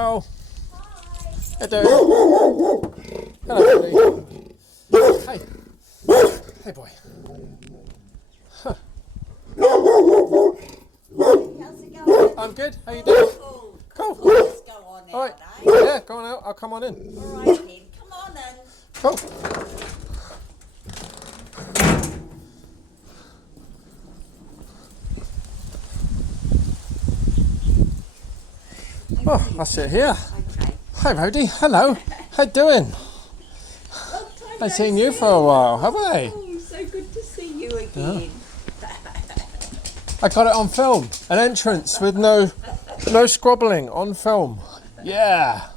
Hello. Hi. Hello. Hello, Roadie. Hey. Hey, boy. Huh. How's it going? I'm good. How you doing? Cool. Let's go on out, All right. eh? Yeah, go on out. I'll come on in. All right then, come on in. Cool. Oh, I'll sit here. Okay. Hi, Roadie. Hello. How you doing? I've seen you for a while, haven't I? Oh, so good to see you again. I got it on film. An entrance with no squabbling on film. Yeah.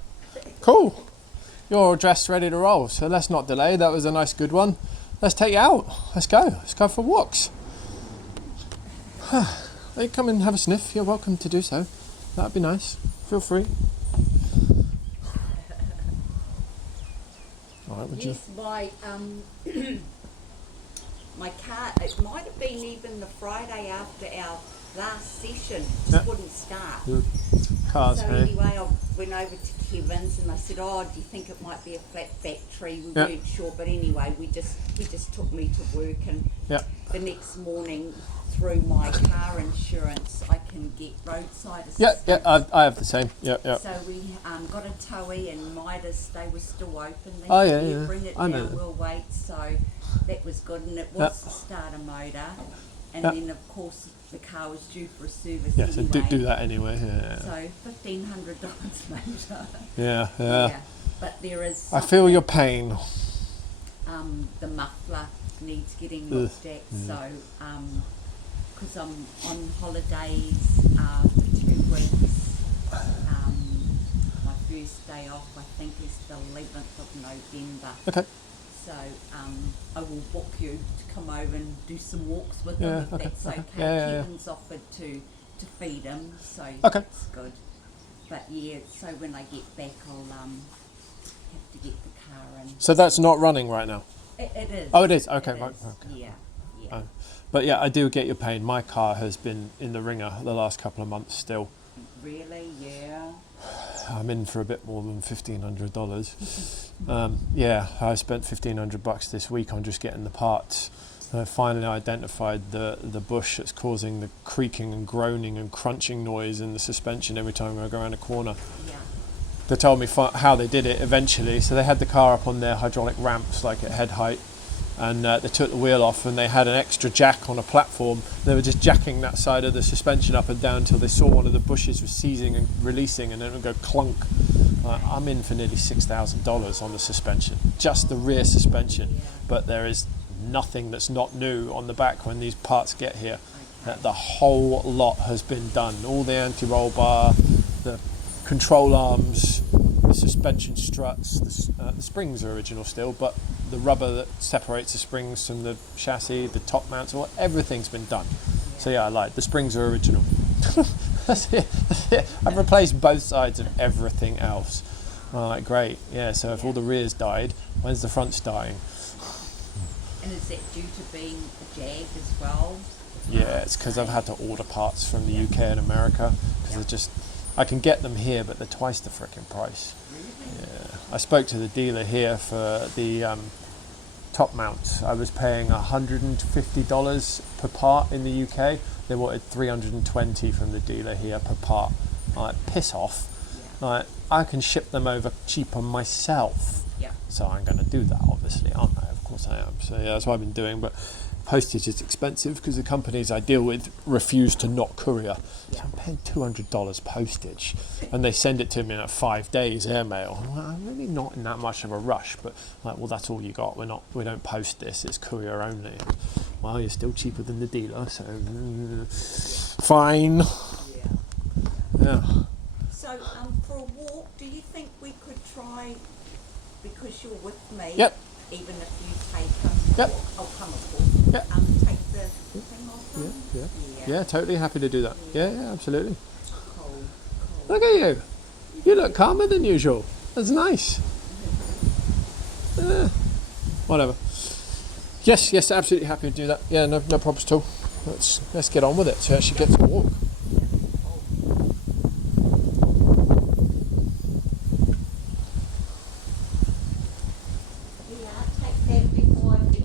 Cool. You're all dressed, ready to roll. So let's not delay. That was a nice, good one. Let's take you out. Let's go. Let's go for walks. Hey, come and have a sniff. You're welcome to do so. That'd be nice. Feel free. All right, would you? Yes, my my car, it might have been even the Friday after our last session, just wouldn't start. Cars, So hey? anyway, I went over to Kevin's and I said, "Oh, do you think it might be a flat battery?" We Yeah. weren't sure, but anyway, he just took me to work, and Yeah. the next morning, through my car insurance, I can get roadside Yeah, assistance. yeah, I have the same. Yeah, yeah. So we got a towie, and Midas, they were still open. They Oh, said, yeah, yeah. Bring it I down, know. we'll wait. So that was good, and it was Yeah. the starter motor. And Yeah. then, of course, the car was due for a service Yeah, so anyway. do that anyway. Yeah, So $1,500 later. yeah. Yeah. But there is I feel your pain. the muffler needs getting Ugh. looked at. So because I'm on holidays for 2 weeks, my first day off I think is the 11th of November. Okay. So I will book you to come over and do some walks with Yeah, him if okay, that's okay. okay. Yeah. Kevin's offered to feed him, so Okay. that's good. But yeah, so when I get back I'll have to get the car in. So that's not running right now. It is. Oh, it is. Okay, It right. is. Okay. Yeah, yeah. Oh. But yeah, I do get your pain. My car has been in the ringer the last couple of months still. Really? Yeah. I'm in for a bit more than $1,500. Yeah, I spent $1,500 this week on just getting the parts. I finally identified the bush that's causing the creaking and groaning and crunching noise in the suspension every time I go around a corner. Yeah. They told me how they did it eventually. So they had the car up on their hydraulic ramps, like at head height, and they took the wheel off, and they had an extra jack on a platform. They were just jacking that side of the suspension up and down until they saw one of the bushes was seizing and releasing, and then it would go clunk. I'm in for nearly $6,000 on the suspension, just the rear suspension. Yeah. But there is nothing that's not new on the back when these parts get here. The whole lot has been done. All the anti-roll bar, the control arms, the suspension struts, the springs are original still, but the rubber that separates the springs from the chassis, the top mounts, everything's been done. So yeah, I lied. The springs are original. That's it. I've replaced both sides of everything else. Alright, great. Yeah, so if all the rears died, when's the fronts dying? And is that due to being a Jag as well? Yeah, it's because I've had to order parts from the UK and America, because they're just, I can get them here, but they're twice the frickin' price. Yeah, I spoke to the dealer here for the top mounts. I was paying $150 per part in the UK. They wanted $320 from the dealer here per part. Like, piss off. Like, I can ship them over cheaper myself. Yeah. So I'm going to do that, obviously, aren't I? Of course I am. So yeah, that's what I've been doing. But postage is expensive because the companies I deal with refuse to not courier. So I'm paying $200 postage, and they send it to me in 5 days airmail. Well, I'm really not in that much of a rush, but like, well, that's all you got. We don't post this. It's courier only. Well, you're still cheaper than the dealer, so fine. Yeah. So for a walk, do you think we could try, because you're with me? Yep. Even if you take a Yep. walk, I'll come of course. Yep. Take the thing off them? Yeah, totally happy to do that. Yeah, absolutely. Cool. Look at you. You look calmer than usual. That's nice. Whatever. Yes, absolutely happy to do that. Yeah, no problems at all. Let's get on with it. So she gets to walk.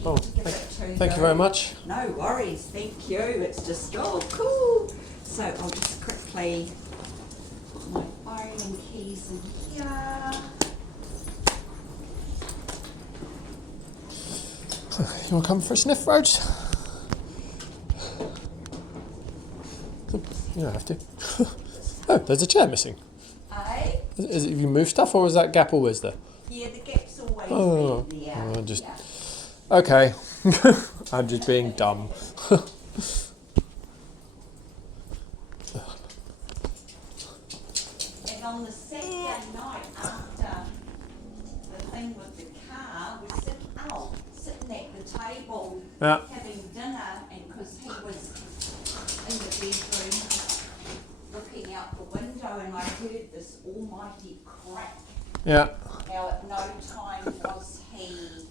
Oh, give it to thank you very much. No worries, thank you. It's just, oh, cool. So I'll just quickly put my phone and keys in here. You want to come for a sniff, Rhodes? You don't have to. Oh, there's a chair missing. Eh? Is it, you move stuff, or is that gap always there? Yeah, the gap's always been there. Oh, just yeah. okay. I'm just being dumb. And on the Saturday night after the thing with the car, we're sitting at the table Yeah. having dinner, and because he was in the bedroom looking out the window, and I heard this almighty crack. Yeah. Now at no time was he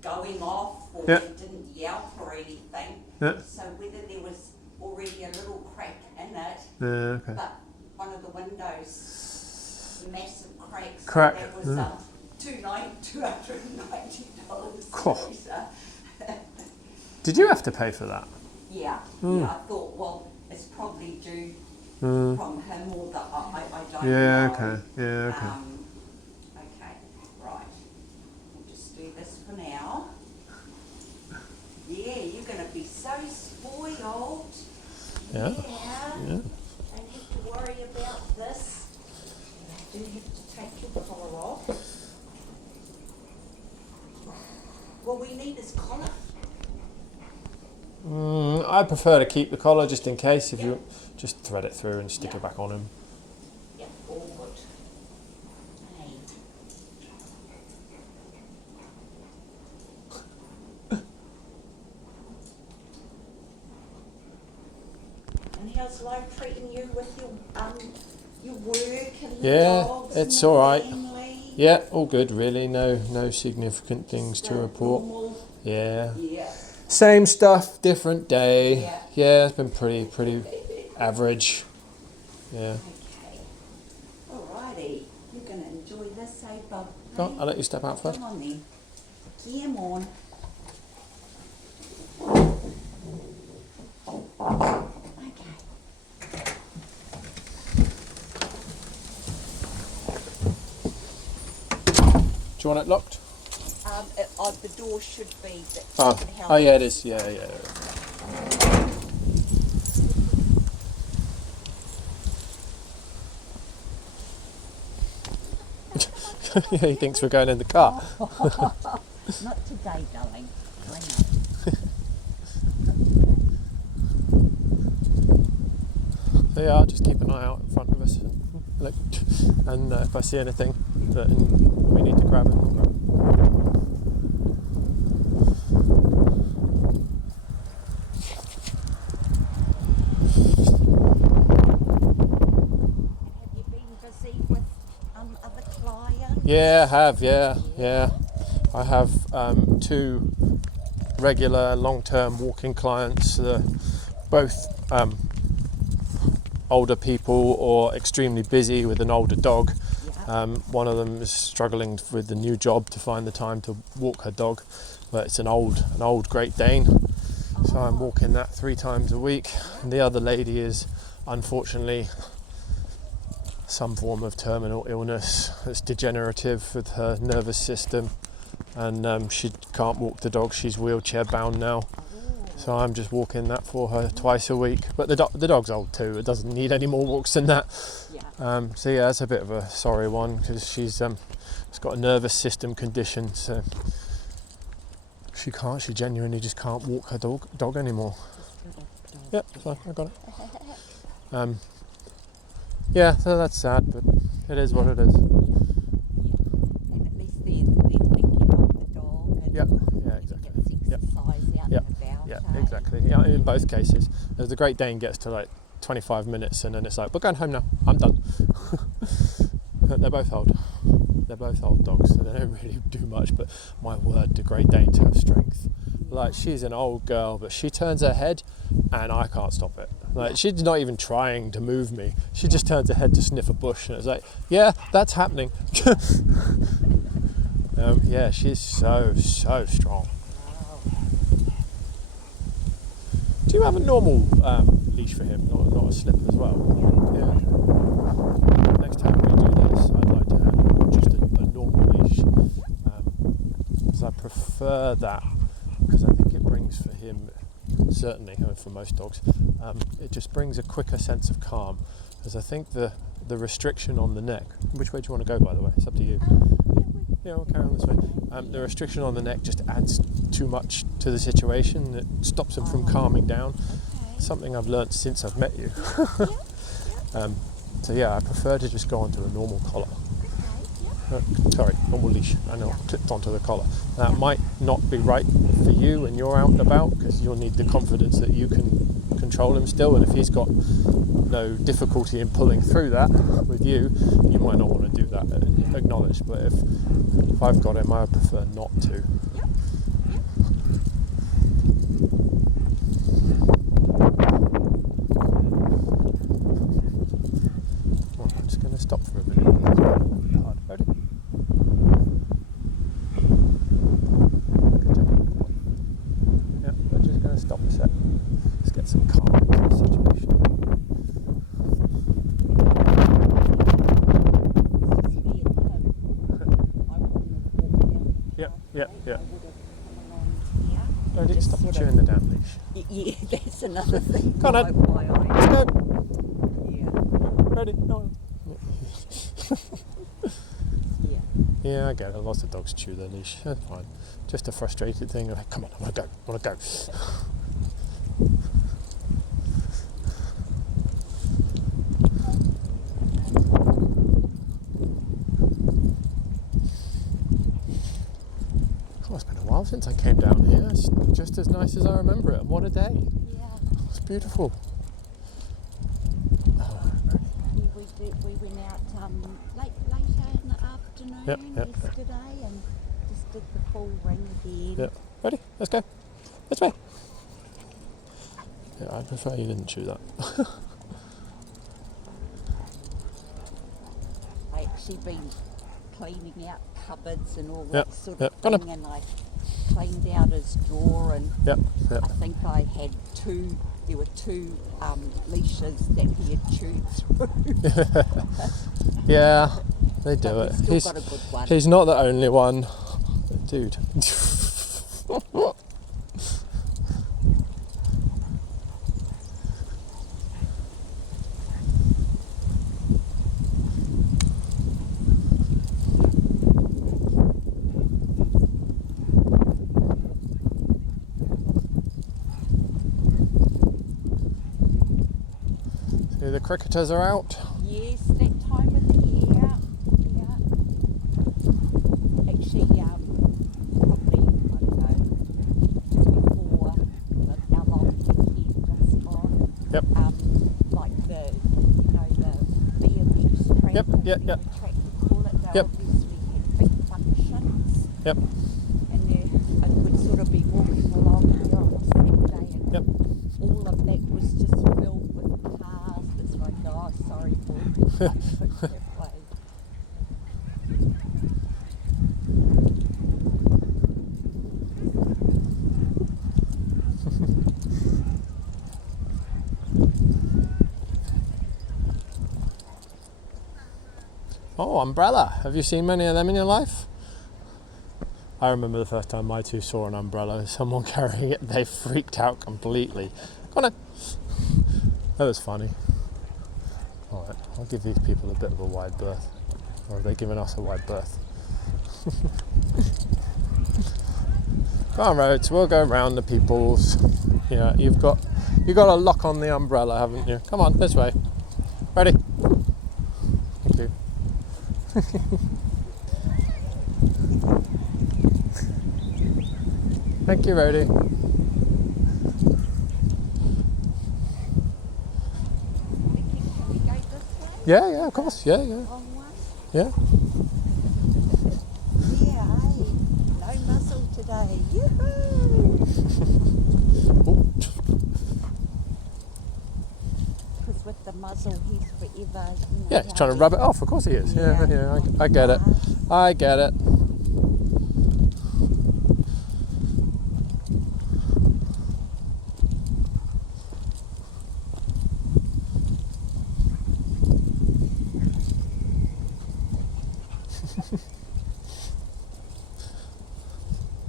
going off, or Yeah. he didn't yelp or anything. Yeah. So whether there was already a little crack in it, Okay. but one of the windows, massive cracks. Crack, That was $290 Cool. later. Did you have to pay for that? Yeah, yeah. I thought, well, it's probably due from him, or I don't Yeah. know. Okay. Yeah. Okay. Okay, right. We'll just do this for now. Yeah, you're going to be so spoiled. Yeah. Yeah. Yeah. Don't have to worry about this. You do have to take your collar off. Well, we need his collar. I prefer to keep the collar just in case. If you just thread it through and stick it back on him. Yeah, all good. Hey. And how's life treating you with your work and the Yeah, dogs it's and the all right. family? Yeah, all good really. No significant things to report. Normal. Yeah. Yeah. Same stuff, different day. Yeah. Yeah, it's been pretty average. Yeah. Okay. Alrighty. You're going to enjoy this, eh, Bob? Oh, I'll let you step out first. Come on then. Come on. Okay. Do you want it locked? The door should be. Oh, How yeah, it is. Yeah. Yeah, he thinks we're going in the car. Not today, darling. I know. So yeah, I'll just keep an eye out in front of us. Look, and if I see anything that we need to grab it, we'll grab it. Have you been busy with other clients? Yeah, I have. Yeah. I have 2 regular long-term walking clients. Both older people or extremely busy with an older dog. Yeah. One of them is struggling with the new job to find the time to walk her dog, but it's an old Great Dane, so I'm walking that 3 times a week. And the other lady is unfortunately some form of terminal illness that's degenerative with her nervous system, and she can't walk the dog. She's wheelchair bound now. So I'm just walking that for her twice a week. But the dog's old too. It doesn't need any more walks than that. Yeah. So yeah, that's a bit of a sorry one because she's got a nervous system condition. So she genuinely just can't walk her dog anymore. Yep, so I got it. Yeah, so that's sad, but it is what it is. And at least they're thinking of the dog. And Yeah, getting exactly. its exercise out Yep. and about. Yeah, eh? exactly. Yeah, in both cases, as the Great Dane gets to like 25 minutes, and then it's like, we're going home now. I'm done. But they're both old. They're both old dogs, so they don't really do much. But my word, the Great Dane to have strength. Like, she's an old girl, but she turns her head, and I can't stop it. Like, she's not even trying to move me. She just turns her head to sniff a bush, and it's like, yeah, that's happening. Yeah, she's so strong. Do you have a normal leash for him, not a slipper as well? Yeah. Okay. Next time we do this, I'd like to have just a normal leash, because I prefer that, because I think it brings for him, certainly for most dogs, it just brings a quicker sense of calm. Because I think the restriction on the neck. Which way do you want to go, by the way? It's up to you. Yeah, we'll carry on this way. The restriction on the neck just adds too much to the situation. It stops him from calming down. Okay. Something I've learnt since I've met you. So yeah, I prefer to just go onto a normal collar. Sorry, normal leash. I know, clipped onto the collar. That might not be right for you when you're out and about, because you'll need the confidence that you can control him still, and if he's got no difficulty in pulling through that with you, you might not want to do that, acknowledged. But if I've got him, I would prefer not to. Well, I'm just going to stop for a minute. Ready? Yeah, we're just going to stop a sec. Let's get some calm into the situation. Yeah. Ready? Stop chewing the damn leash. Yeah, that's another thing. Go on, Ed. Let's go. Ready? Go on. Yeah, I get it. Lots of dogs chew their leash. That's fine. Just a frustrated thing. Like, come on, I want to go. Oh, it's been a while since I came down here. It's just as nice as I remember it. And what a day. Yeah. It's beautiful. We went out later in the afternoon yesterday and just did the full ring again. Yeah. Ready? Let's go. This way. Yeah, I prefer you didn't chew that. I actually been cleaning out cupboards and all Yep, that sort yep. of thing, and I cleaned out his drawer, and Yep. I think I had there were two leashes that he had chewed through. Yeah, they do But it. we've still got a good one. He's not the only one. Dude. See, the cricketers are out. Yes, that time of the year. Yeah. Actually, probably, I don't know, before our long weekend just gone. Yep. Like the BMX track. Yep, or yep. whatever track you call it. They Yep. obviously had big functions. Yep. And I would sort of be walking along here on a Saturday, and Yep. all of that was just filled with cars. It's like, oh, sorry, boy, that way. Oh, umbrella. Have you seen many of them in your life? I remember the first time my two saw an umbrella and someone carrying it, they freaked out completely. Come on. That was funny. Alright, I'll give these people a bit of a wide berth. Or are they giving us a wide berth? Come on, Rhodes, we'll go round the peoples. Yeah, you got a lock on the umbrella, haven't you? Come on, this way. Ready? Thank you. Thank you, Roadie. Can we go this way? Yeah, of course. Yeah. Long one? Yeah. Yeah, hey, no muzzle today. Yoo-hoo! Oh. Because with the muzzle, he's forever. Yeah, he's trying to rub it off. Of course he is. Yeah. I get it.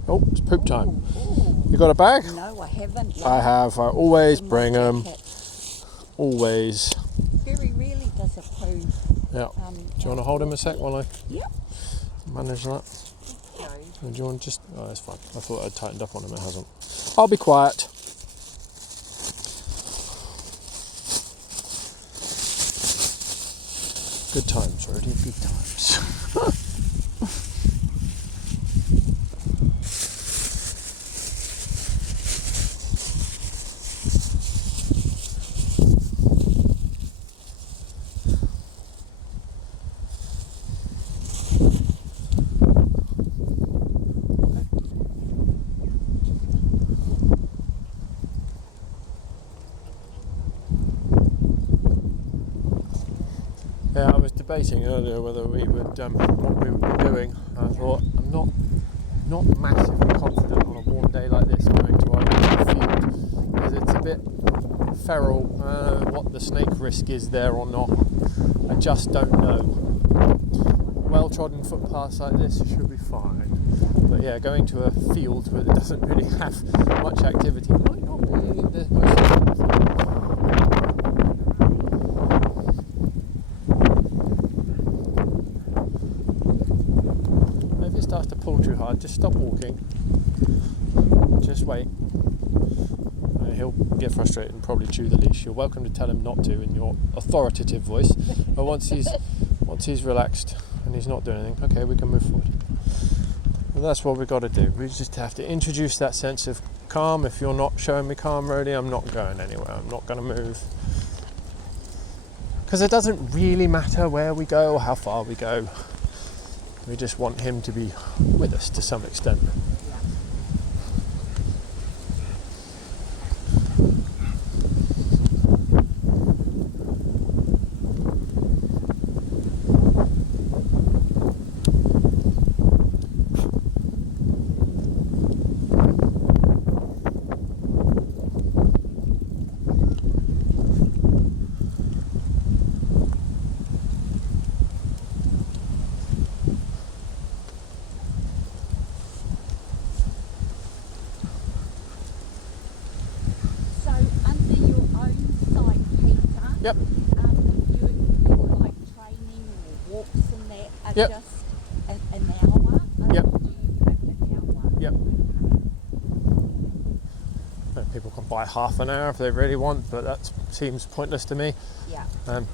Oh, it's poop time. Ooh. You got a bag? No, I haven't yet. I have. I always In my bring them. jacket. Always. Very rarely does a poo. Yeah. Do you want to hold him a sec while I Yep. manage that? Go. Or do you want just... Oh, that's fine. I thought I'd tightened up on him. It hasn't. I'll be quiet. Good times, Roadie. Good times. Yeah, I was debating earlier whether we would what we would be doing. I thought I'm not massively confident on a warm day like this going to our field because it's a bit feral. What the snake risk is there or not, I just don't know. Well-trodden footpaths like this should be fine, but yeah, going to a field where it doesn't really have much activity might not be the most effective. If it starts to pull too hard, just stop walking. Just wait. He'll get frustrated and probably chew the leash. You're welcome to tell him not to in your authoritative voice. But once he's relaxed and he's not doing anything, okay, we can move forward. And that's what we've got to do. We just have to introduce that sense of calm. If you're not showing me calm, Roadie, I'm not going anywhere. I'm not going to move. Because it doesn't really matter where we go or how far we go. We just want him to be with us to some extent. Yep. Your like training or walks and that are Yep. just an hour? Yep. Do you have an hour? Yep. People can buy half an hour if they really want, but that seems pointless to me. Yeah.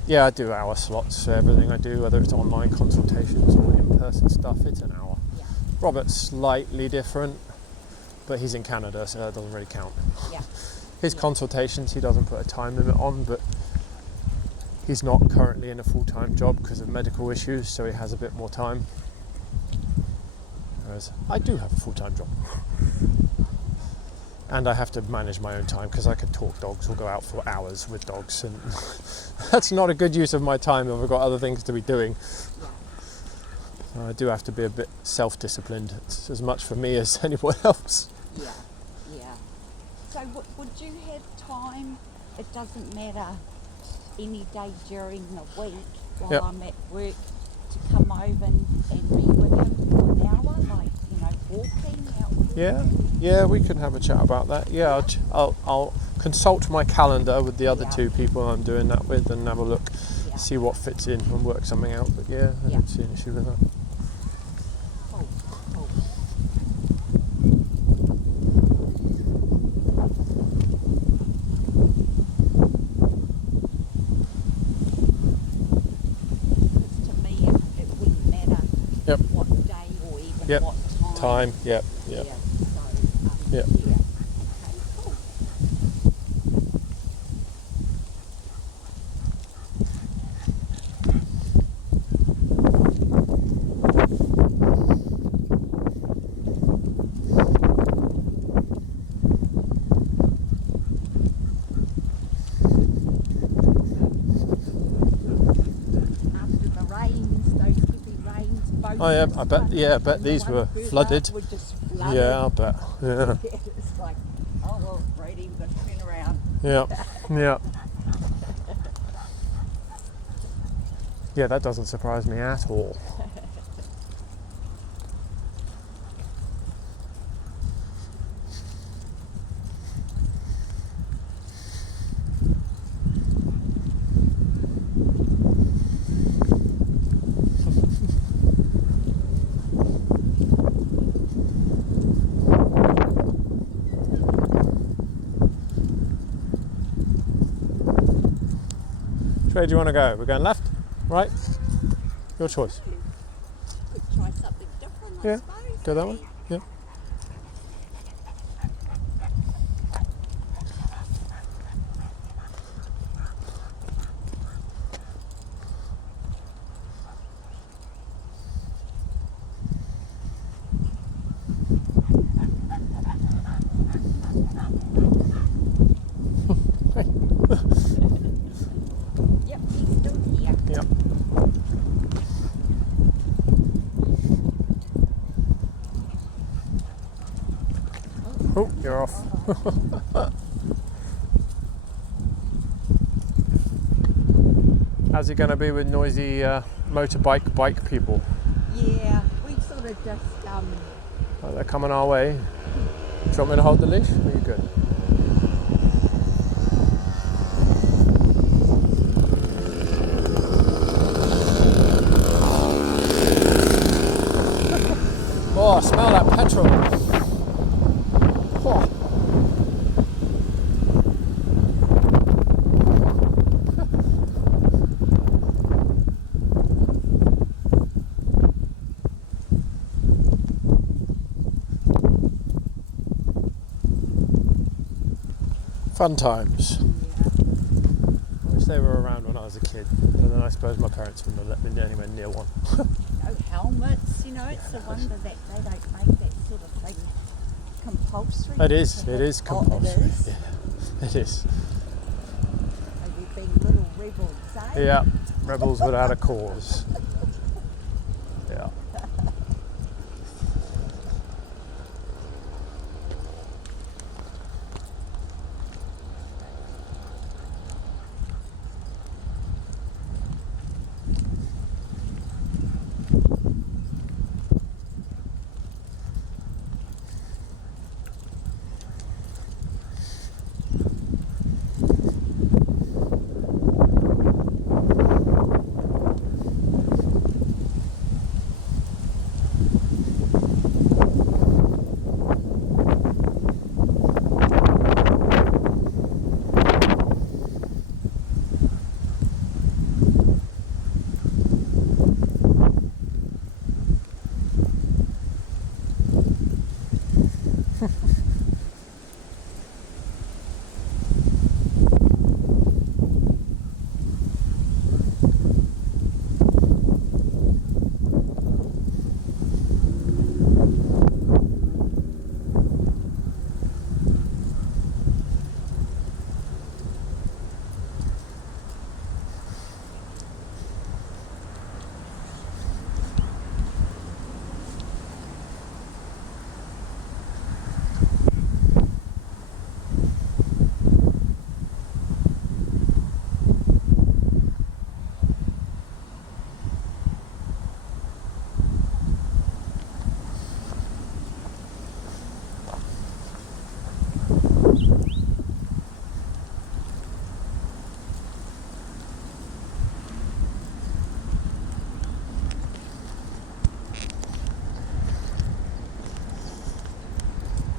Yeah, I do hour slots. So everything I do, whether it's online consultations or in-person stuff, it's an hour. Yeah. Robert's slightly different, but he's in Canada, so that doesn't really count. Yeah. His consultations, he doesn't put a time limit on, but he's not currently in a full-time job because of medical issues, so he has a bit more time. Whereas I do have a full-time job. And I have to manage my own time because I could talk dogs or go out for hours with dogs, and that's not a good use of my time if I've got other things to be doing. So I do have to be a bit self-disciplined. It's as much for me as anyone else. Yeah. Yeah. So would you have time? It doesn't matter any day during the week while Yep. I'm at work to come over and be with him for an hour, like, walking out walking? Yeah, we can have a chat about that. Yeah, I'll consult my calendar with the other two people I'm doing that with and have a look, see what fits in and work something out. But yeah, I don't see an issue with that. Cool, cool. Because to me, it wouldn't matter Yep. what day or even Yep. what time. Yep. Yeah. So, Yep. yeah. Okay, cool. After the rains, those heavy rains, both Oh yeah, of I them, bet and these the were ones further flooded. up were just flooded. Yeah, I bet. Yeah. It's like, oh well, Roadie, we've got to turn around. Yeah. Yeah, that doesn't surprise me at all. Which way do you want to go? We're going left? Right? Your choice. Could try something different, I Yeah. suppose. Go that way? Yeah. Yep, he's still here. Yeah. Oh, you're off. How's it going to be with noisy motorbike bike people? Yeah, we sort of just, Oh, they're coming our way. Do you want me to hold the leash? Are you good? Oh, I smell that petrol. Oh. Fun times. I wish they were around when I was a kid, and then I suppose my parents wouldn't have let me anywhere near one. no helmets, it's a wonder that they don't make that sort of thing compulsory. It is compulsory. Oh, it is? Yeah, it is. Maybe being little rebels, eh? Yeah, rebels without a cause. Yeah.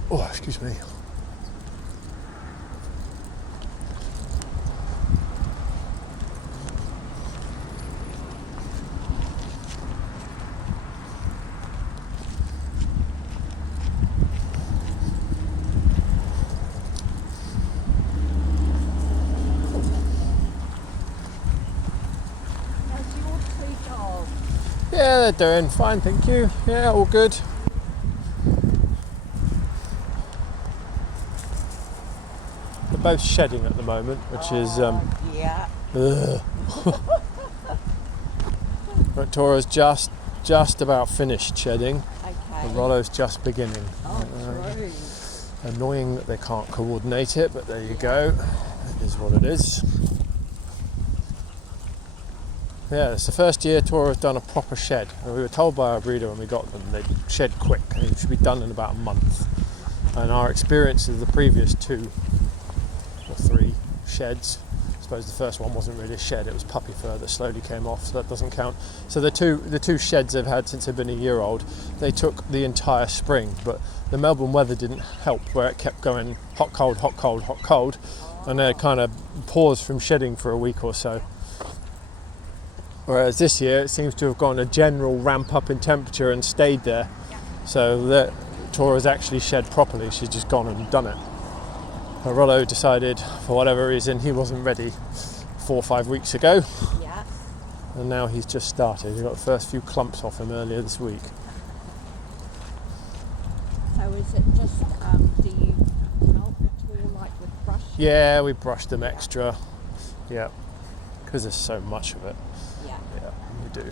Oh, excuse me. How's your two dogs? Yeah, they're doing fine, thank you. Yeah, all good. They're both shedding at the moment, which is Yeah. ugh. But Tora's just about finished shedding, Okay. and Rollo's just beginning. Oh, true. Annoying that they can't coordinate it, but there you go. It is what it is. Yeah, it's the first year Tora's done a proper shed. And we were told by our breeder when we got them they'd shed quick and it should be done in about a month. And our experience of the previous 2 or 3 sheds, I suppose the first one wasn't really a shed, it was puppy fur that slowly came off, so that doesn't count. So the two sheds they've had since they've been a year old, they took the entire spring, but the Melbourne weather didn't help, where it kept going hot, cold, hot, cold, hot, cold, and they kind of paused from shedding for a week or so. Whereas this year it seems to have gone a general ramp up in temperature and stayed there. So that Tora's actually shed properly. She's just gone and done it. Rollo decided, for whatever reason, he wasn't ready 4 or 5 weeks ago. Yeah. And now he's just started. He got the first few clumps off him earlier this week. So is it just, do you help at all, like with brush? Yeah, we brushed them extra. Yeah, because there's so much of it. Yeah. Yeah, we do.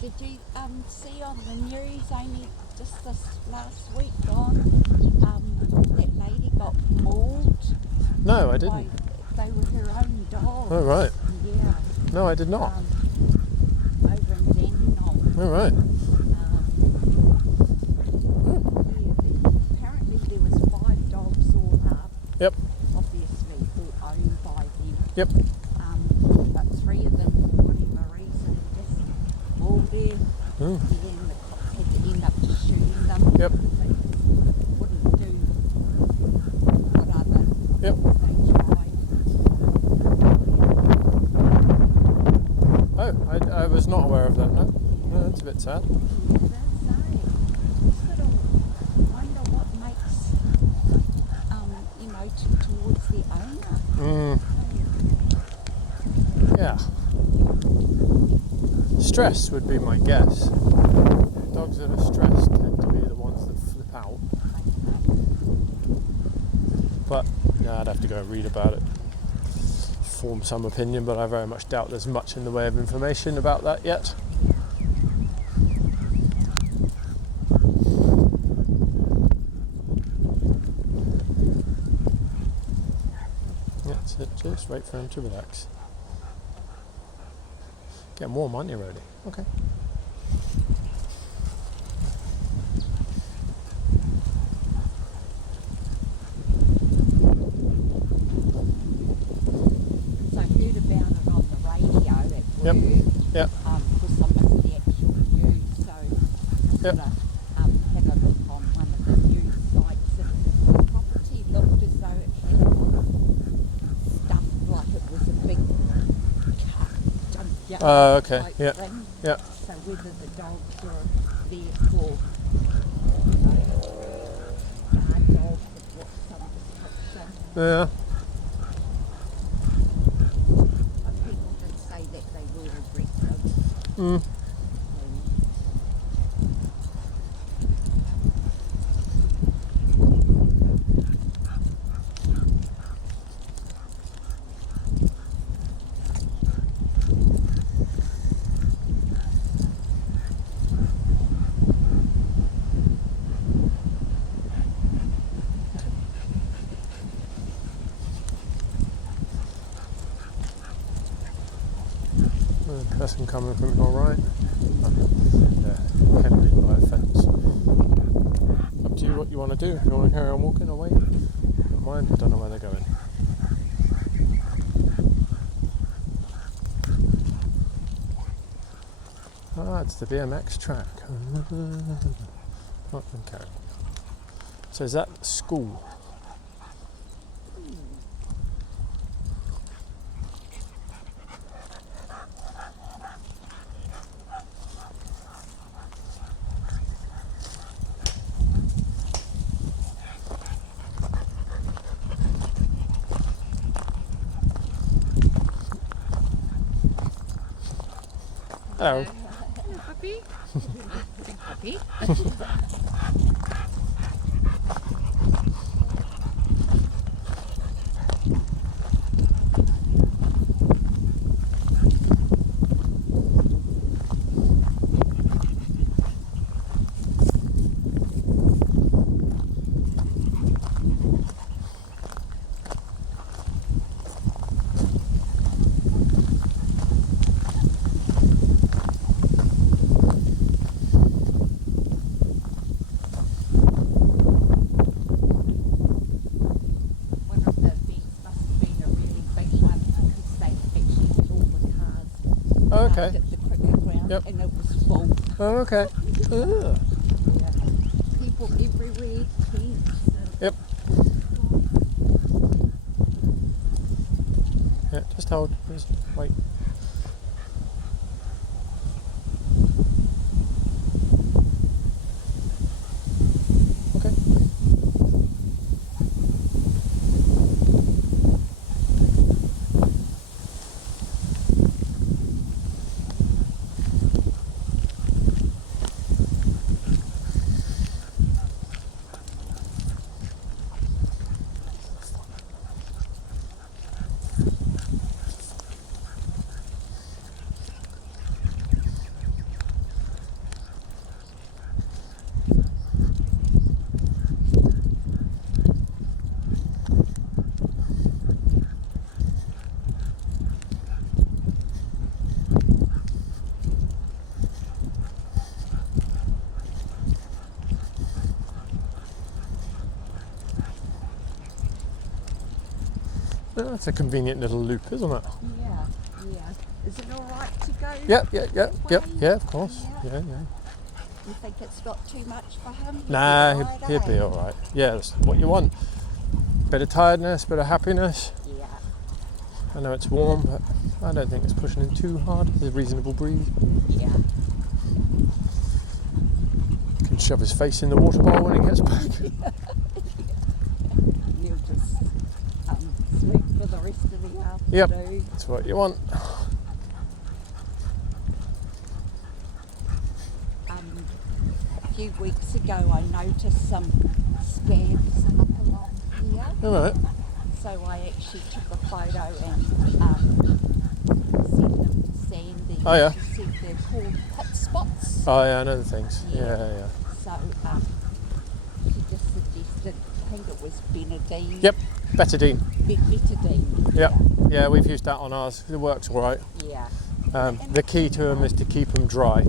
Did you see on the news only just this last week gone, that lady got mauled? No, I didn't. They were her own dogs. Oh, right. Yeah. No, I did not. Over in Dandenong. Oh, right. Yeah, apparently there was 5 dogs all up. Yep. Obviously all owned by them. Yep. But 3 of them, for whatever reason, just mauled her. Mm. And then the cops had to end up just shooting them. Yep. They wouldn't do whatever Yep. they tried. Oh, I was not aware of that, no. No, that's a bit sad. Wonder what makes, towards the owner. Yeah. Stress would be my guess. Dogs that are stressed tend to be the ones that flip out. But yeah, I'd have to go and read about it, form some opinion, but I very much doubt there's much in the way of information about that yet. That's it, just wait for him to relax. Getting warm, aren't you, Roadie? Okay. So I heard about it on the radio at work. Yep. Yep. Because I missed the actual news, so I Yep. sort of had a look on one of the news sites, and the property looked as though it had stuff like it was a big junkyard Okay. type Yeah. thing. Yeah. So whether the dogs were there for guard dogs or some description. Yeah. But people did say that they were aggressive. Mm. The person coming from your right. Yeah, hemmed by a fence. Up to you what you want to do. If you want to carry on walking or wait. Don't mind, I don't know where they're going. Ah, it's the BMX track. Okay. So is that school? Hello. Hello, puppy. Puppy. Oh, parked okay. at the cricket ground, Yep. and it was full. Oh, okay. Ugh. Yeah. People everywhere, tents. Yep. Yeah, just hold. Just wait. Okay. Oh, that's a convenient little loop, isn't it? Yeah, yeah. Is it all right to go? Yep, yep, yep, that yep. way? Yeah, of course. Yeah. Yeah, yeah. You think it's not too much for him? He'll be Nah, all right, he'll be eh? all right. Yeah, that's what you want. Bit of tiredness, bit of happiness. Yeah, I know it's warm, but I don't think it's pushing in too hard. There's a reasonable breeze. yeah. Can shove his face in the water bowl when he gets back. He'll just sleep for the rest of the Yep. afternoon. That's what you want. A few weeks ago I noticed some scabs up along here. All right. So I actually took a photo and sent them to Sandy. Oh, yeah. She said they're called hot spots. Oh yeah, I know the things. Yeah. Yeah. So she just suggested, I think it was Benadine. Yep. Betadine. Betadine. Yep. Yeah, we've used that on ours. It works all right. Yeah. The key to them is to keep them dry.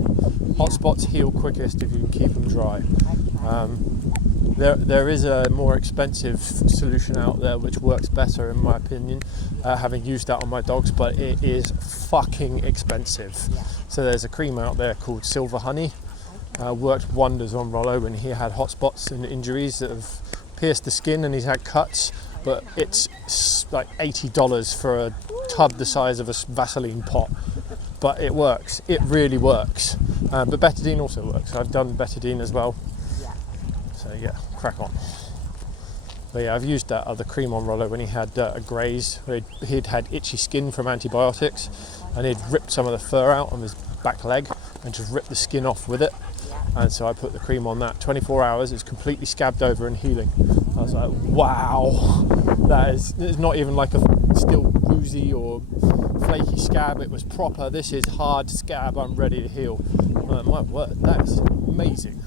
Hot spots heal quickest if you can keep them dry. Okay. There is a more expensive solution out there which works better in my opinion, having used that on my dogs, but it is fucking expensive. Yeah. So there's a cream out there called Silver Honey. Worked wonders on Rollo when he had hot spots and injuries that have pierced the skin and he's had cuts, but it's like $80 for a tub the size of a Vaseline pot. But it works, it really works. But Betadine also works. I've done Betadine as well. Yeah. So yeah, crack on. But yeah, I've used that other cream on Rollo when he had a graze. He'd had itchy skin from antibiotics and he'd ripped some of the fur out on his back leg and just ripped the skin off with it. And so I put the cream on that. 24 hours, it's completely scabbed over and healing. I was like, wow, it's not even like a still woozy or flaky scab. It was proper. This is hard scab. I'm ready to heal. My word, that is amazing.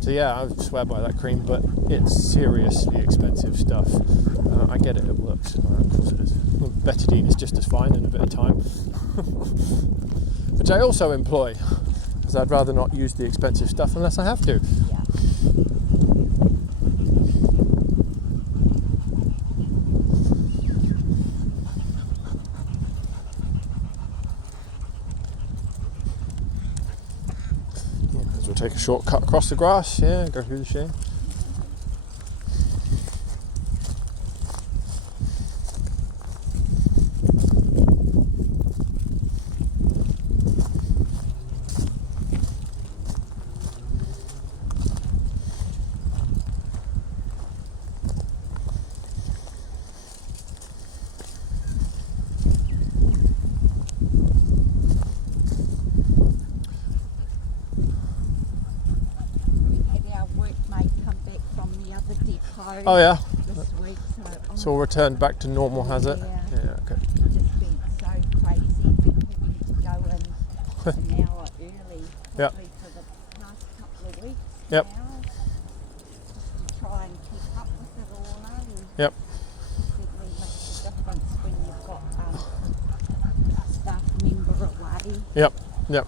So yeah, I swear by that cream, but it's seriously expensive stuff. I get it, it works. Of course it is. Betadine is just as fine in a bit of time, which I also employ. Because I'd rather not use the expensive stuff unless I have to. Yeah. As we'll take a shortcut across the grass, yeah, go through the shade. Oh yeah, this week, so it's all returned back to normal, has it? Yeah. Yeah, okay. It's just been so crazy having to go in an hour early, Yep. probably for the past couple of weeks Yep. now, just to try and keep up with it all. And Yep. certainly makes a difference when you've got a staff member away. Yep, yep.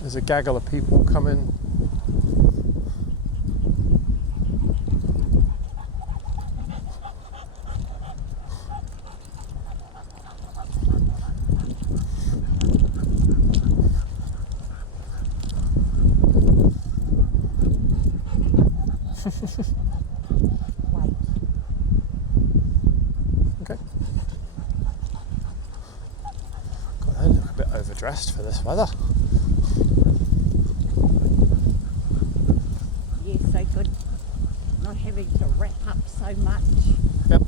There's a gaggle of people coming. dressed for this weather. Yeah, so good. Not having to wrap up so much. Yep.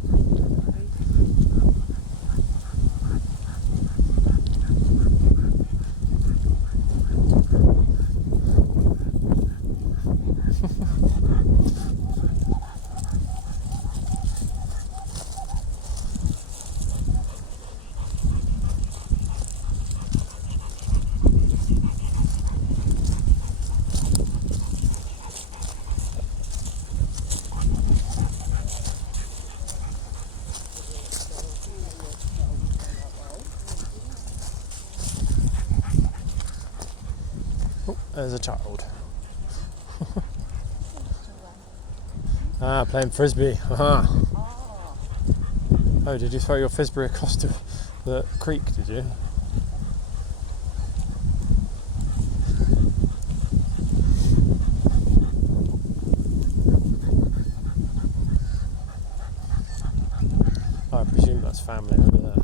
Oh, there's a child. Playing frisbee. Uh-huh. Oh, did you throw your frisbee across the creek, did you? I presume that's family over there.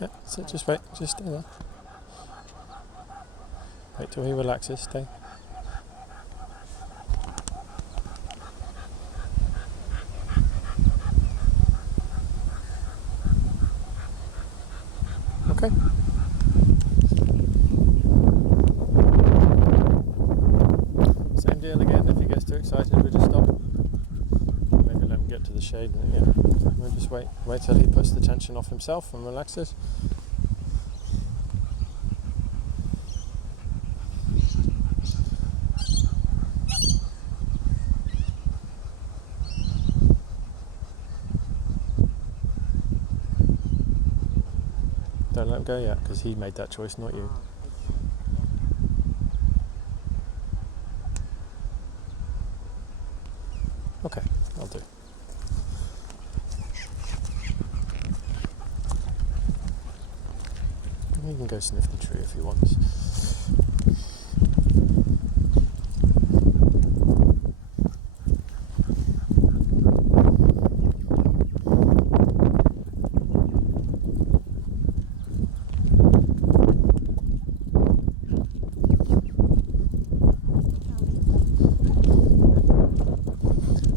Yeah, so just wait, just stay there. Wait till he relaxes, stay. Okay. Same deal again, if he gets too excited we'll just stop. Maybe let him get to the shade and yeah. We'll just wait till he puts the tension off himself and relaxes. Don't let him go yet, because he made that choice, not you. Okay, I'll do. He can go sniff the tree if he wants.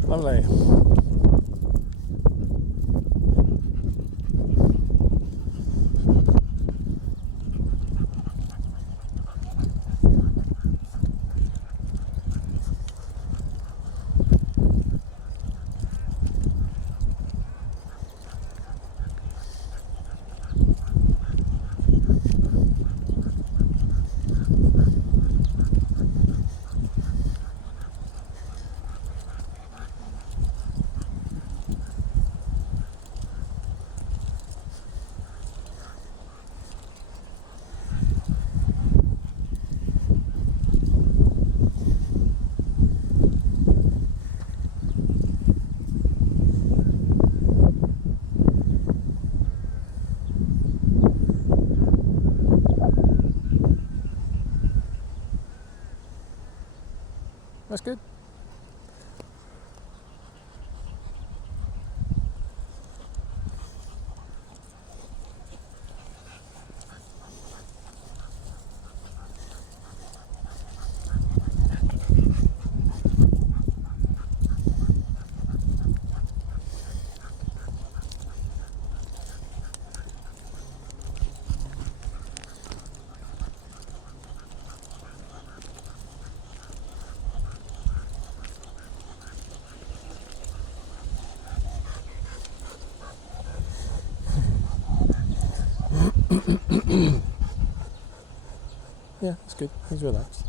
Lovely. That's good. Yeah, that's good. He's relaxed.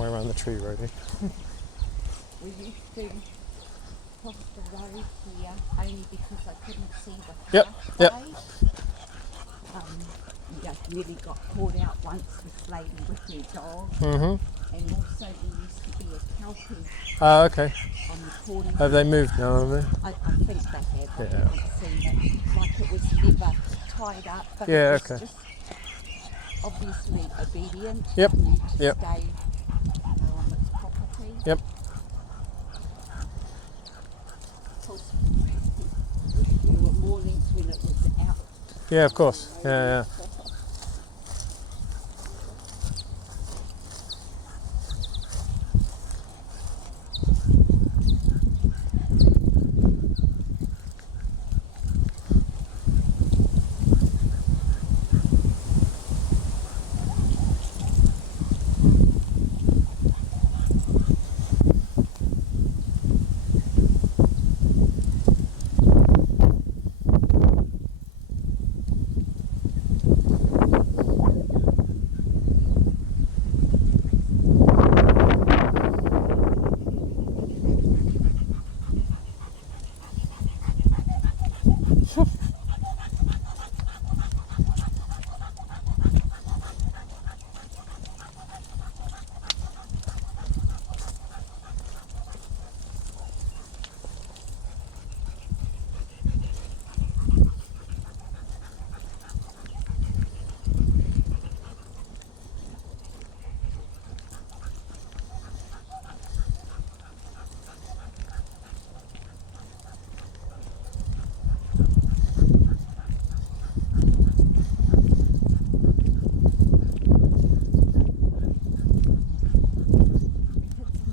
way around the tree, Roadie. We used to cross the road here only because I couldn't see the Yep, yep. pathway. We just really got caught out once, this lady with her dog. Mm-hmm. And also there used to be a kelpie Ah, okay. on the corner. Have they moved now, have they? I think they have. I Yeah. haven't seen it. Like it was never tied up, but Yeah, it was okay. just obviously obedient. Yep, And to yep. stay, on its property. Yep. Of course, there were mornings when it was out. Yeah, of course. Yeah, yeah.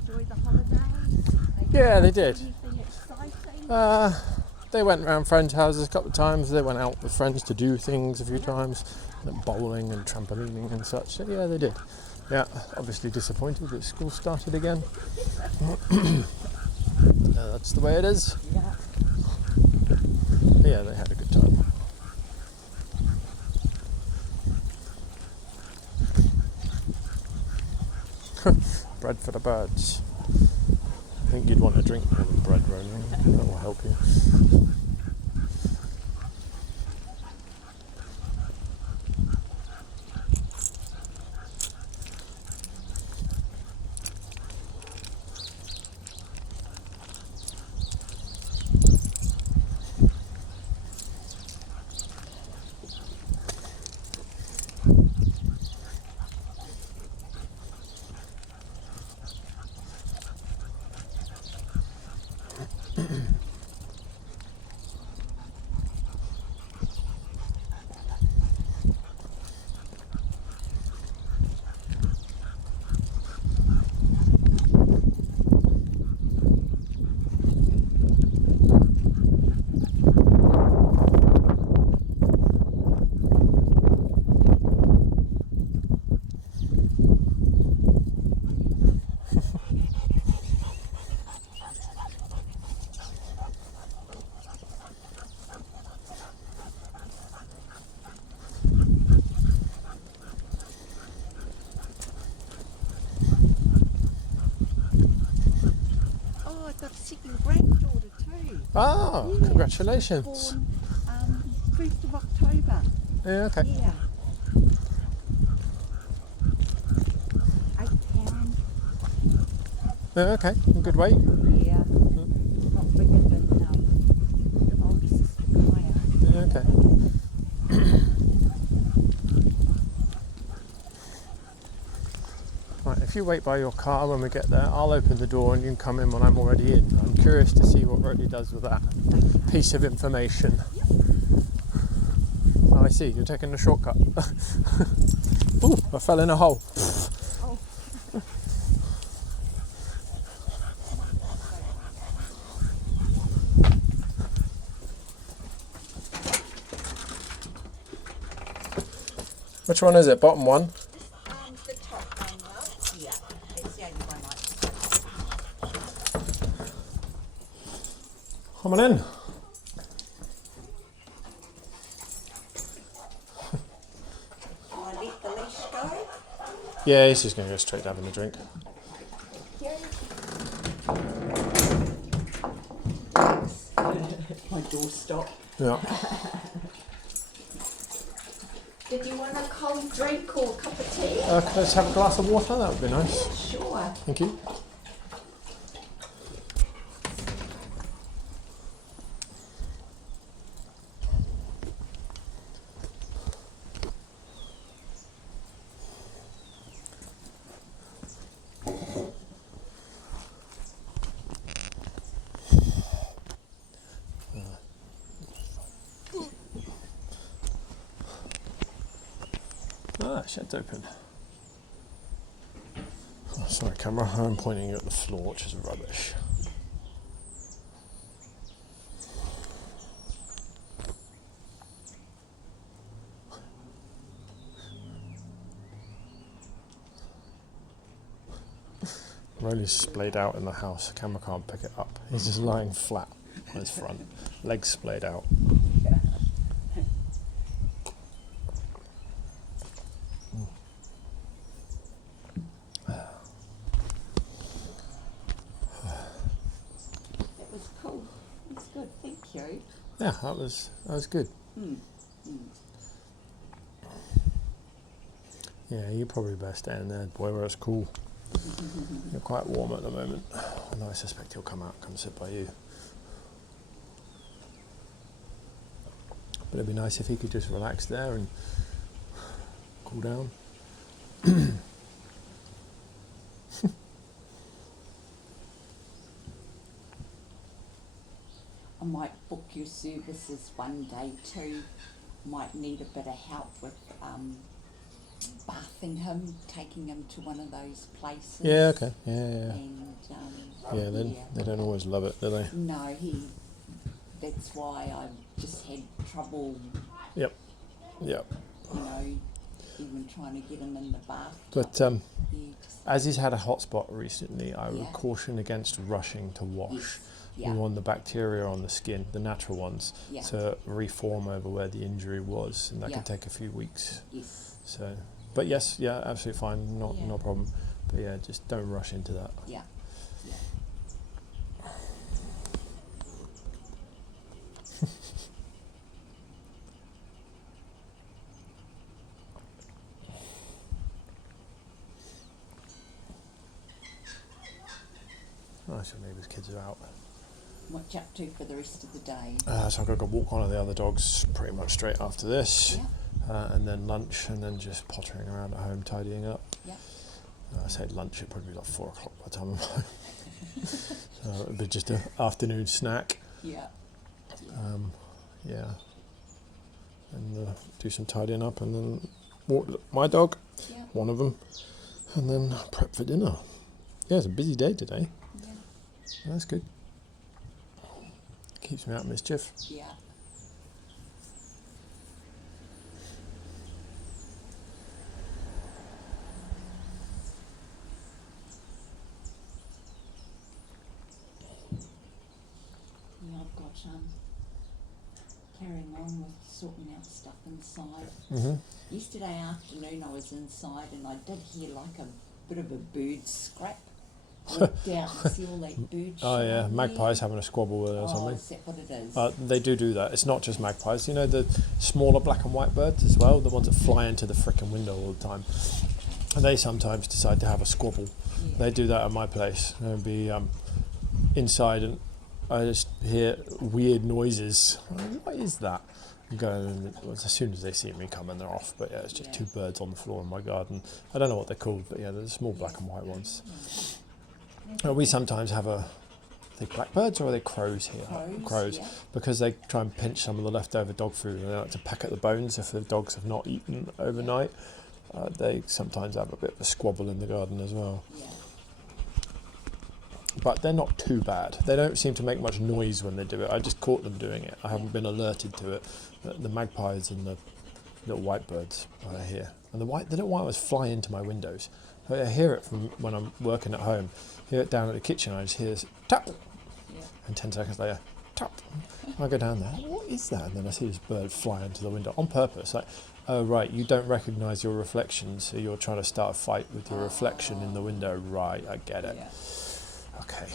Enjoy the holidays. Yeah, they did. Anything exciting? They went around friends' houses a couple of times. They went out with friends to do things a few times, like bowling and trampolining and such. So, yeah, they did. Yeah, obviously disappointed that school started again. That's the way it is. Yeah. But yeah, they had a good time. Bread for the birds. I think you'd want a drink more than bread, Ronan. That will help you. Oh, I've got a second granddaughter too. Oh, Yeah, congratulations. Born 1st of October. Yeah, okay. Yeah. 8 pounds. Yeah, okay. Good weight. Yeah. Not bigger than your older sister Kaya. Yeah, okay. Right, if you wait by your car when we get there, I'll open the door and you can come in when I'm already in. I'm curious to see what Roadie does with that piece of information. Oh, I see, you're taking a shortcut. Ooh, I fell in a hole. Oh. Which one is it? Bottom one? The top one, love. Yeah, it's the only one Come on in. I let the leash go. Yeah, he's just going to go straight to having a drink. My doorstop. Yeah. Did you want a cold drink or a cup of tea? Can I just have a glass of water? That would be nice. Sure. Thank you. Ah, shed's open. Oh, sorry, camera. I'm pointing you at the floor, which is rubbish. Roadie's splayed out in the house. The camera can't pick it up. He's just lying flat on his front, legs splayed out. That was cool. That's good. Thank you. Yeah, that was good. Yeah, you're probably best staying there, boy, where it's cool. You're quite warm at the moment. Although I suspect he'll come out, come sit by you. But it'd be nice if he could just relax there and cool down. I might book your services one day too. Might need a bit of help with bathing him, taking him to one of those places. Yeah, okay. Yeah. And They don't always love it, do they? No, that's why I just had trouble, Yep. you know, even trying to get him in the bath. But just, as he's had a hot spot recently, I would Yeah. caution against rushing to wash. Yeah. You want the bacteria on the skin, the natural ones, Yeah. to reform over where the injury was, and that Yeah. can take a few weeks. yes, So, but yes, yeah, absolutely fine, no Yeah. problem. But yeah, just don't rush into that. yeah. Nice, your neighbour's kids are out. What you up to for the rest of the day? So I've got to go walk one of the other dogs pretty much straight after this, Yeah. and then lunch, and then just pottering around at home tidying up. Yeah. I say lunch, it'd probably be like 4 o'clock by the time I'm home. So it'd be just an afternoon snack. Yeah. Yeah. And do some tidying up, and then walk my dog, Yeah. one of them, and then prep for dinner. Yeah, it's a busy day today. Yeah. That's good. Keeps me out of mischief. Yeah. Yeah, I've got carrying on with sorting out stuff inside. Mm-hmm. Yesterday afternoon I was inside and I did hear like a bit of a bird scrap. Walked out and see all that bird Oh yeah, shit magpies there. having a squabble with it or Oh, something. is that what it is? They do that. It's not just magpies. You know the smaller black and white birds as well, the ones that fly into the frickin' window all the time. And they sometimes decide to have a squabble. Yeah. They do that at my place. They'll be inside and I just hear weird noises. I'm like, what is that? And go and as soon as they see me coming, they're off. But yeah, it's just Yeah. two birds on the floor in my garden. I don't know what they're called, but yeah, they're the small black and white ones. We sometimes have are they blackbirds or are they crows here? Crows, yeah. Because they try and pinch some of the leftover dog food and they like to peck at the bones if the dogs have not eaten overnight. They sometimes have a bit of a squabble in the garden as well. Yeah. But they're not too bad. They don't seem to make much noise when they do it. I just caught them doing it. I haven't been alerted to it. The magpies and the little white birds are here. And the little white ones fly into my windows. I hear it from when I'm working at home. Hear it down at the kitchen. I just hear this tap. Yeah. And 10 seconds later, tap. I go down there. What is that? And then I see this bird fly into the window on purpose. Like, Oh, right, you don't recognise your reflection, so you're trying to start a fight with your reflection in the window. Right, I get it. Yeah. Okay.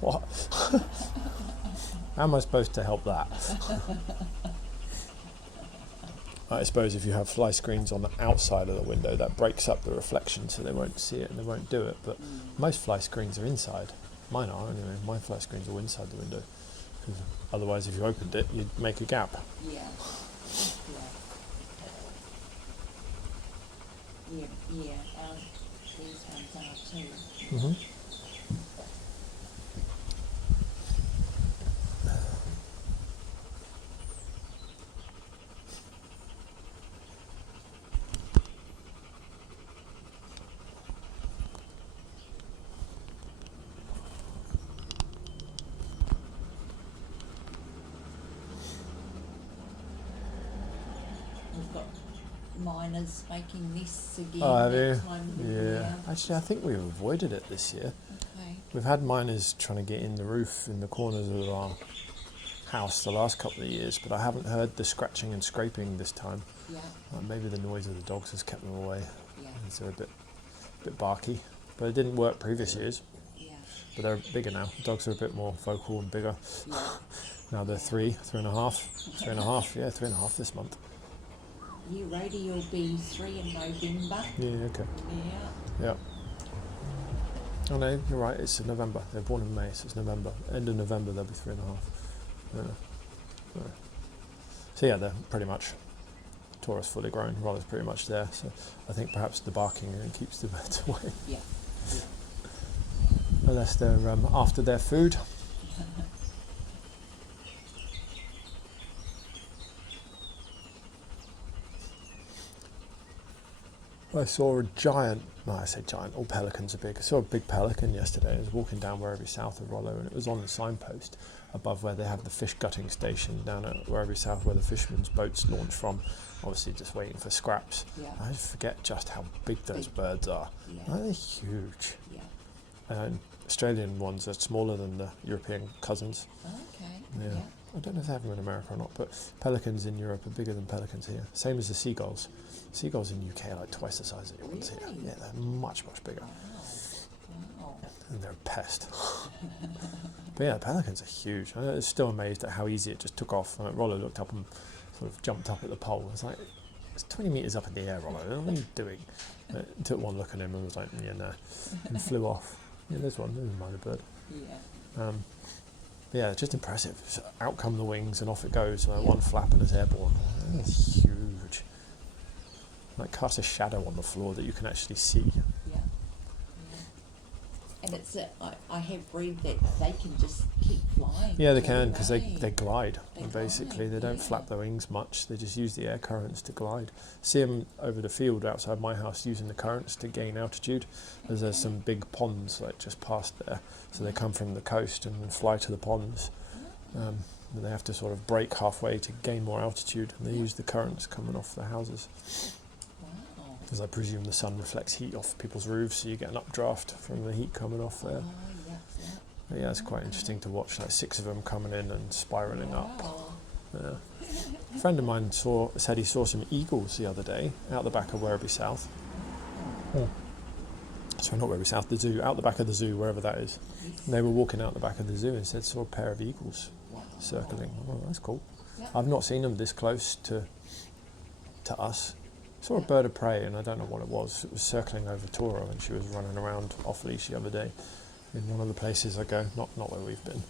What? How am I supposed to help that? I suppose if you have fly screens on the outside of the window, that breaks up the reflection, so they won't see it and they won't do it. But most fly screens are inside. Mine are, anyway. My fly screens are inside the window. 'Cause otherwise, if you opened it, you'd make a gap. Yeah. Yeah. Yeah. These ones are too. Mm-hmm. We've got miners making nests again. Oh, have that you? time of the Yeah. year. Actually, I think we've avoided it this year. Okay. We've had miners trying to get in the roof in the corners of our house the last couple of years, but I haven't heard the scratching and scraping this time. Yeah. Maybe the noise of the dogs has kept them away. Yeah. And so a bit barky. But it didn't work previous years. Yeah. But they're bigger now. Dogs are a bit more vocal and bigger. Yeah. Now they're 3.5. 3.5, yeah, 3.5 this month. New Roadie will be 3 in November. Yeah, okay. Yeah. Yeah. Oh no, you're right, it's in November. They're born in May, so it's November. End of November they'll be 3.5. Yeah. So yeah, they're pretty much Taurus fully grown, Roller's pretty much there. So I think perhaps the barking keeps the birds away. Yeah. Unless they're after their food. I saw a giant, no, I say giant, all pelicans are big. I saw a big pelican yesterday. I was walking down Werribee South of Rollo, and it was on the signpost above where they have the fish gutting station down at Werribee South, where the fishermen's boats launch from, obviously just waiting for scraps. Yeah. I forget just how big those birds are. Yeah. They're huge. Yeah. And Australian ones are smaller than the European cousins. Okay. Yeah. I don't know if they have them in America or not, but pelicans in Europe are bigger than pelicans here. Same as the seagulls. Seagulls in UK are like twice the size of the ones here. Really? Yeah, they're much, much bigger. Wow. And they're a pest. But yeah, pelicans are huge. I was still amazed at how easy it just took off. Rollo looked up and sort of jumped up at the pole. I was like, it's 20 metres up in the air, Rollo. What are you doing? Took one look at him and was like, yeah, no. And flew off. Yeah, there's one. There's a minor bird. Yeah. Yeah, just impressive. So out come the wings and off it goes. One flap and it's airborne. It's huge. Like cast a shadow on the floor that you can actually see. Yeah. And it's I have read that they can just keep flying. Yeah, they all can because they day. glide. They Basically, glide, they don't yeah. flap their wings much. They just use the air currents to glide. See them over the field outside my house using the currents to gain altitude. There's some big ponds like just past there, so they come from the coast and fly to the ponds. And they have to sort of brake halfway to gain more altitude, and they use the currents coming off the houses. Wow. Because I presume the sun reflects heat off people's roofs, so you get an updraft from the heat coming off there. Oh, yeah, yeah. But yeah, it's quite interesting to watch, like 6 of them coming in and spiralling up. Wow. Yeah. A friend of mine said he saw some eagles the other day out the back of Werribee South. Oh. Sorry, not Werribee South, the zoo, out the back of the zoo, wherever that is. And they were walking out the back of the zoo and said saw a pair of eagles circling. Oh, that's cool. Yeah. I've not seen them this close to us. Saw a bird of prey, and I don't know what it was. It was circling over Toro, and she was running around off leash the other day in one of the places I go, not where we've been.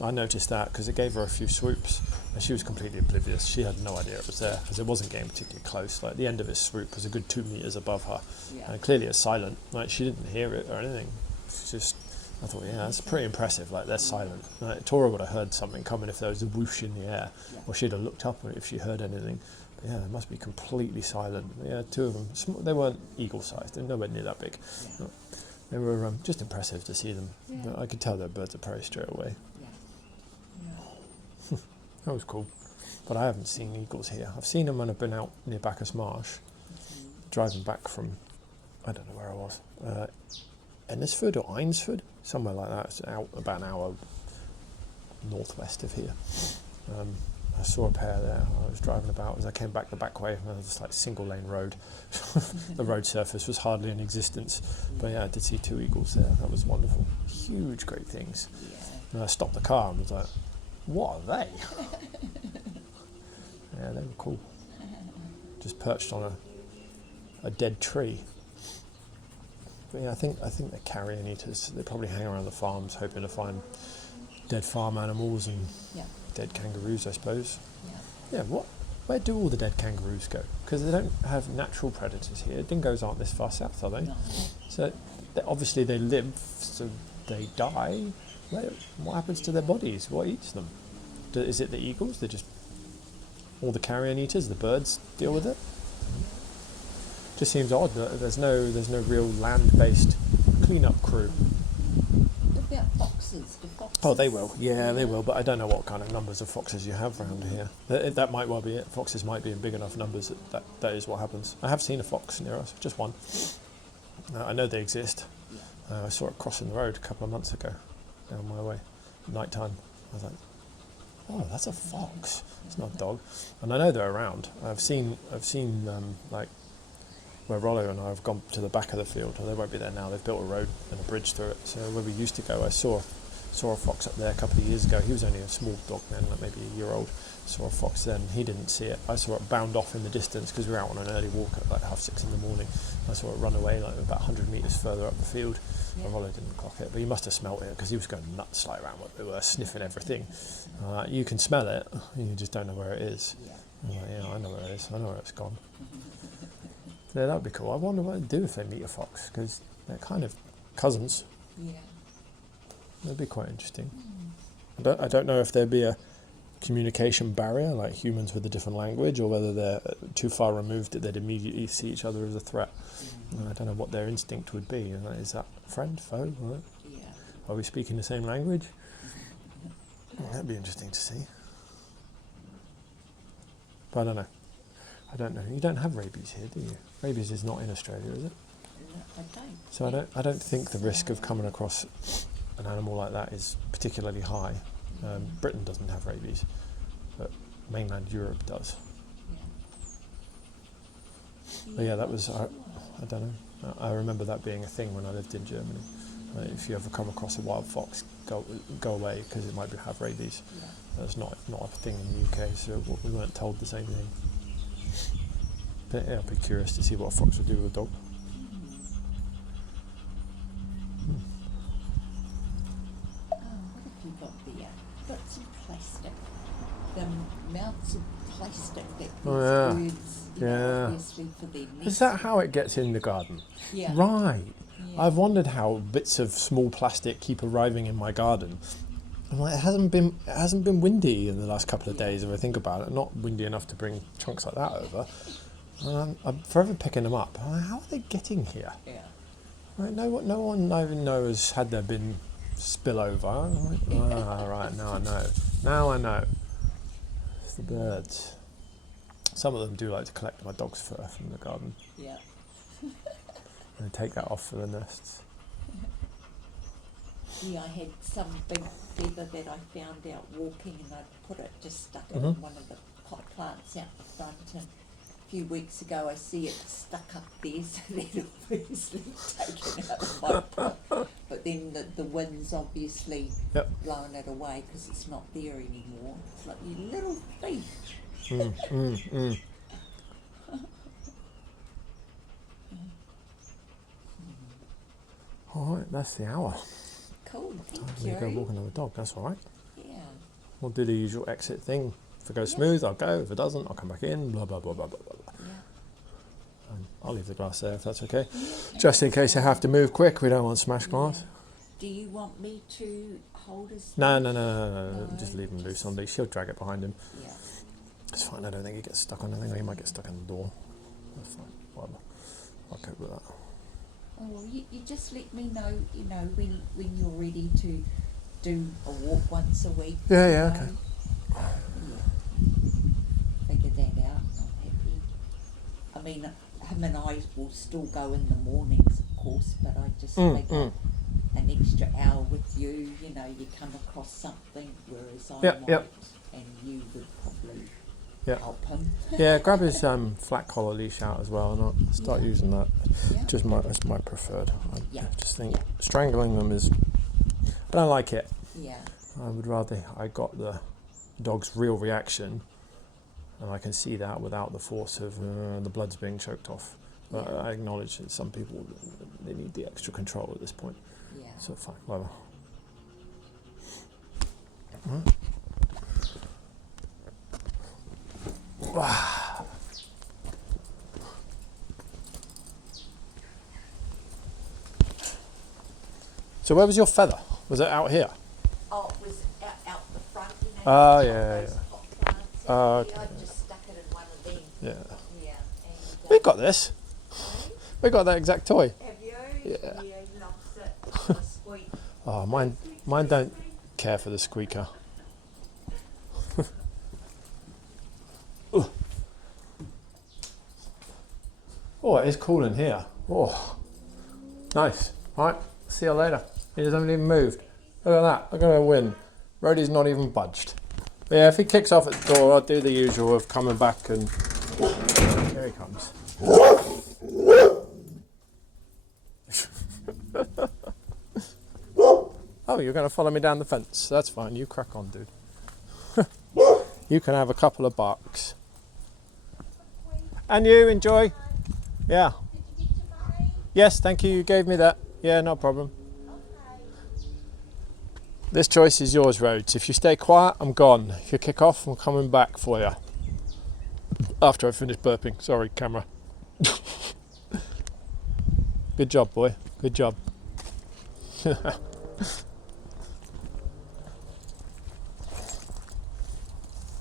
I noticed that because it gave her a few swoops, and she was completely oblivious. She had no idea it was there because it wasn't getting particularly close. Like the end of his swoop was a good 2 meters above her, Yeah. and clearly it's silent. Like she didn't hear it or anything. It's just, I thought, yeah, that's pretty impressive. Like they're silent. Like, Tora would have heard something coming if there was a whoosh in the air, Yeah. or she'd have looked up if she heard anything. But yeah, they must be completely silent. Yeah, 2 of them. They weren't eagle-sized. They're nowhere near that big. Yeah. No. They were just impressive to see them. Yeah. I could tell they're birds of prey straight away. Yeah. That was cool. But I haven't seen eagles here. I've seen them when I've been out near Bacchus Marsh, driving back from, I don't know where I was, Ennisford or Eynsford, somewhere like that. It's out about an hour northwest of here. I saw a pair there. I was driving about as I came back the back way, and there was just like single lane road. The road surface was hardly in existence. But yeah, I did see 2 eagles there. That was wonderful. Huge, great things. Yeah. And I stopped the car and was like, what are they? Yeah, they were cool. Just perched on a dead tree. But yeah, I think they're carrion eaters. They probably hang around the farms hoping to find dead farm animals and Yeah. dead kangaroos, I suppose. Yeah. Yeah, where do all the dead kangaroos go? Because they don't have natural predators here. Dingoes aren't this far south, are they? No. So obviously they live, so they die. What happens to their bodies? What eats them? Is it the eagles? They just all the carrion eaters, the birds deal with it? Just seems odd that there's no real land-based cleanup crew. What about foxes? Do foxes? Oh, they will. Yeah, they will. But I don't know what kind of numbers of foxes you have around here. That might well be it. Foxes might be in big enough numbers that is what happens. I have seen a fox near us, just one. I know they exist. Yeah. I saw it crossing the road a couple of months ago, down my way, night time. I was like, oh, that's a fox. It's not a dog. And I know they're around. I've seen like where Rollo and I have gone to the back of the field. Well, they won't be there now. They've built a road and a bridge through it. So where we used to go, I saw a fox up there a couple of years ago. He was only a small dog then, like maybe a year old. Saw a fox then. He didn't see it. I saw it bound off in the distance because we were out on an early walk at like 6:30 in the morning. I saw it run away like about 100 metres further up the field. Yeah. Rollo didn't clock it, but he must have smelt it because he was going nuts like around what they were, sniffing everything. You can smell it, you just don't know where it is. Yeah. I'm like, yeah, I know where it is. I know where it's gone. Yeah, that would be cool. I wonder what they'd do if they meet a fox, because they're kind of cousins. Yeah. That'd be quite interesting. I don't know if there'd be a communication barrier, like humans with a different language, or whether they're too far removed that they'd immediately see each other as a threat. I don't know what their instinct would be. Is that friend, foe? Right? Yeah. Are we speaking the same language? That'd be interesting to see. But I don't know. You don't have rabies here, do you? Rabies is not in Australia, is it? No, I don't. So I don't think the risk of coming across an animal like that is particularly high. Britain doesn't have rabies, but mainland Europe does. But yeah, that was, I don't know. I remember that being a thing when I lived in Germany. If you ever come across a wild fox, go away because it might have rabies. Yeah. That's not a thing in the UK, so we weren't told the same thing. But yeah, I'd be curious to see what a fox would do with a dog. Oh, what have you got there? Got some plastic. The amounts of plastic that these birds, obviously for their nests. Is that how it gets in the garden? Yeah. Right. Yeah. I've wondered how bits of small plastic keep arriving in my garden. I'm like, it hasn't been windy in the last couple of days if I think about it. Not windy enough to bring chunks like that over. I'm forever picking them up. I'm like, how are they getting here? Yeah. Right, no one even knows had there been spillover. I'm like, right, now I know. It's the birds. Some of them do like to collect my dog's fur from the garden Yeah. and take that off for the nests. Yeah, I had some big feather that I found out walking, and I put it, just stuck it in one of the pot plants out the front, and a few weeks ago I see it stuck up there, so they'd obviously taken it out of my pot. But then the wind's obviously blown it away because it's not there anymore. It's like, you little thief. Alright, that's the hour. Cool, thank I'm you. going to go walk another dog, that's alright. Yeah. We'll do the usual exit thing. If it goes smooth, I'll go. If it doesn't, I'll come back in. Blah, blah, blah, blah, blah, blah. Yeah. And I'll leave the glass there if that's okay. Yeah. Just in case I have to move quick, we don't want smashed glass. Do you want me to hold his... No. Just leave him loose on leash. He'll drag it behind him. Yeah. It's fine. I don't think he gets stuck on anything. He might get stuck in the door. That's fine. Whatever. I'll cope with that. Oh, well, you just let me know, when you're ready to do a walk once a week. Yeah, okay. Yeah. Figure that out. I'm happy. I mean, him and I will still go in the mornings, of course, but I just figure an extra hour with you, you know, you come across something, whereas I Yep, might, yep. and you would probably Yep. help him. Yeah, grab his flat collar leash out as well, and I'll start Yeah. using that. Yeah. That's my preferred. I Yeah. just think Yeah. strangling them is. I don't like it. Yeah, I would rather I got the dog's real reaction, and I can see that without the force of the blood's being choked off. But Yeah. I acknowledge that some people they need the extra control at this point. yeah. So fine, whatever. So where was your feather? Was it out here? Oh, it was out the front, you know. Oh, those yeah, pot yeah. plants Oh, out okay, there. I just stuck it in one of them. Yeah. Yeah, and We got this. We got that exact toy. have you? Yeah. He loves it. The squeak. Oh, mine don't care for the squeaker. Oh, it is cool in here. Oh, nice. All right, see you later. He hasn't even moved. Look at that. Look at the wind. Roadie's not even budged. But yeah, if he kicks off at the door, I'll do the usual of coming back and... Here he comes. Oh, you're going to follow me down the fence. That's fine. You crack on, dude. You can have a couple of barks. And you enjoy. Yeah. Did you get your money? Yes, thank you. You gave me that. Yeah, no problem. Okay. This choice is yours, Rhodes. If you stay quiet, I'm gone. If you kick off, I'm coming back for you. After I finish burping. Sorry, camera. Good job, boy. Good job.